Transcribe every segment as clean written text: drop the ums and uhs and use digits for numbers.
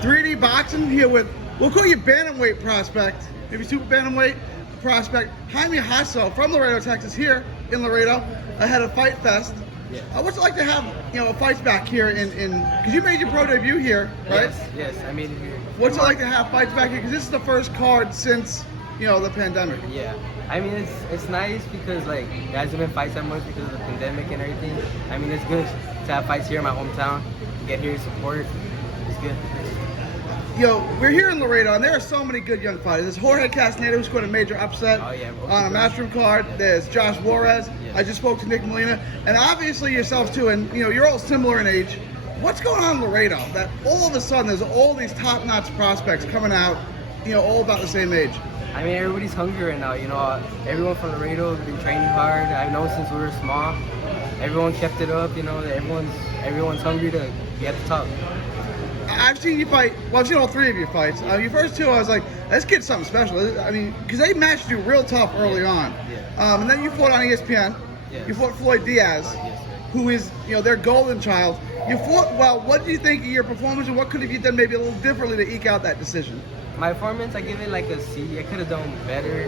3D boxing here with, we'll call you bantamweight prospect, maybe super bantamweight prospect, Jaime Jasso from Laredo, Texas, here in Laredo, ahead of Fight Fest. Yes. What's it like to have, a fights back here in because you made your pro debut here, right? Yes, I made it here. What's it like to have fights back here? Because this is the first card since, the pandemic. Yeah, I mean it's nice because like there hasn't been fights that much because of the pandemic and everything. I mean it's good to have fights here in my hometown, get here to support. It's good. We're here in Laredo, and there are so many good young fighters. There's Jorge Castaneda, who scored a major upset on a Matchroom card. There's Josh Juarez. Yeah. I just spoke to Nick Molina. And obviously yourself, too. And, you're all similar in age. What's going on in Laredo that all of a sudden there's all these top-notch prospects coming out, all about the same age? I mean, everybody's hungry right now. Everyone from Laredo has been training hard. I know since we were small. Everyone kept it up. Everyone's hungry to be at the top. I've seen you fight. Well, I've seen all three of your fights. Your first two, I was like, let's get something special. I mean, because they matched you real tough early on. Yeah. And then you fought on ESPN. Yes. You fought Floyd Diaz, who is, their golden child. You fought well. What do you think of your performance, and what could have you done maybe a little differently to eke out that decision? My performance, I give it like a C. I could have done better.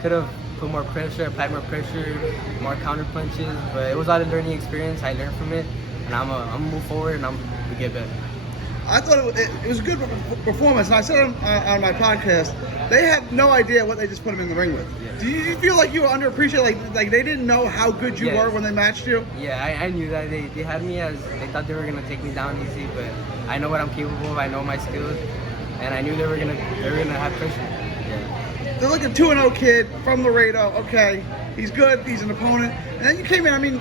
Could have put more pressure, applied more pressure, more counter punches. But it was all a learning experience. I learned from it, and I'm gonna move forward and I'm gonna get better. I thought it was a good performance, and I said on my podcast, they have no idea what they just put him in the ring with. Yes. Do you feel like you were underappreciated, like they didn't know how good you were when they matched you? Yeah, I knew that. They had me as, they thought they were going to take me down easy, but I know what I'm capable of, I know my skills, and I knew they were gonna have pressure. Yeah. They're like a 2-0 kid from Laredo, okay, he's good, he's an opponent, and then you came in, I mean,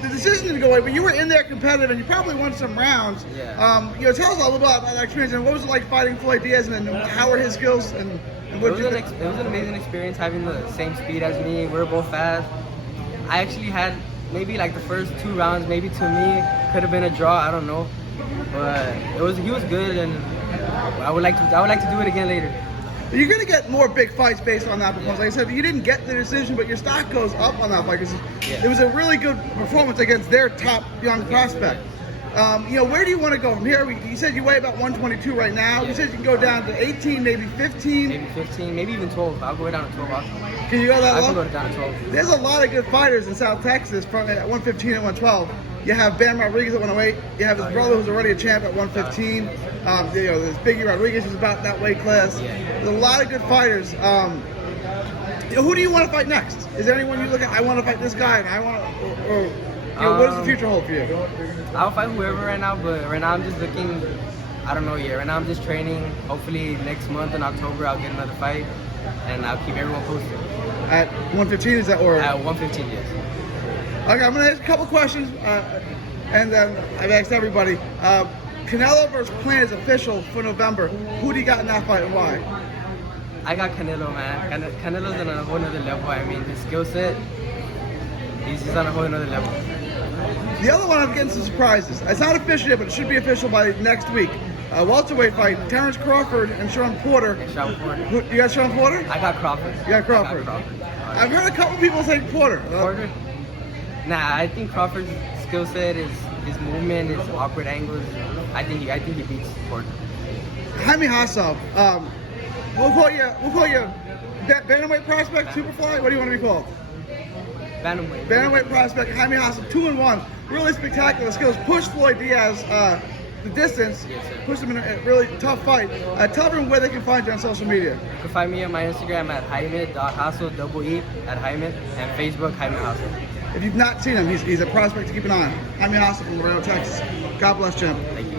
the decision didn't go away, but you were in there competitive, and you probably won some rounds. Yeah. Tell us all about that experience, and what was it like fighting Floyd Diaz, and then how were his skills, and what did you think? It was an amazing experience having the same speed as me. We were both fast. I actually had maybe like the first 2 rounds, maybe to me, could have been a draw, I don't know. But he was good, and I would like to do it again later. You're going to get more big fights based on that performance. Like I said, you didn't get the decision, but your stock goes up on that fight because it was a really good performance against their top young prospect. Where do you want to go from here? You said you weigh about 122 right now. You said you can go down to 18, maybe 15. Maybe 15, maybe even 12. I'll go down to 12 also. Can you go that low? I can go down to 12. There's a lot of good fighters in South Texas from at 115 and 112. You have Bam Rodriguez at 108. You have his brother who's already a champ at 115. There's Biggie Rodriguez who's about that weight class. There's a lot of good fighters. Who do you want to fight next? Is there anyone you look at? I want to fight this guy, and I want to. What does the future hold for you? I'll fight whoever right now, but right now I'm just looking. I don't know yet. Right now I'm just training. Hopefully next month in October I'll get another fight, and I'll keep everyone posted. At 115 is that or? At 115, yes. Okay, I'm gonna ask a couple questions, and then I've asked everybody. Canelo versus Plant is official for November. Who do you got in that fight and why? I got Canelo, man. Canelo's on a whole nother level. I mean, his skill set, he's on a whole nother level. The other one, I'm getting some surprises. It's not official yet, but it should be official by next week. Welterweight fight, Terrence Crawford and Sean Porter. You got Sean Porter? I got Crawford. You got Crawford. I've heard a couple people say Porter. Porter? Nah, I think Crawford's skill set is his movement, his awkward angles. I think he beats Porter. Jaime Jasso, we'll call you bantamweight prospect, Superfly. What do you want to be called? Bantamweight. Bantamweight prospect, Jaime Jasso, 2-1. Really spectacular skills. Pushed Floyd Diaz the distance. Yes, sir. Pushed him in a really tough fight. Tell them where they can find you on social media. You can find me on my Instagram at Jaime.Jasso, double-E, at Jaime, and Facebook, Jaime Jasso. If you've not seen him, he's a prospect to keep an eye on. Jaime Jasso from Laredo, Texas. God bless, champ. Thank you.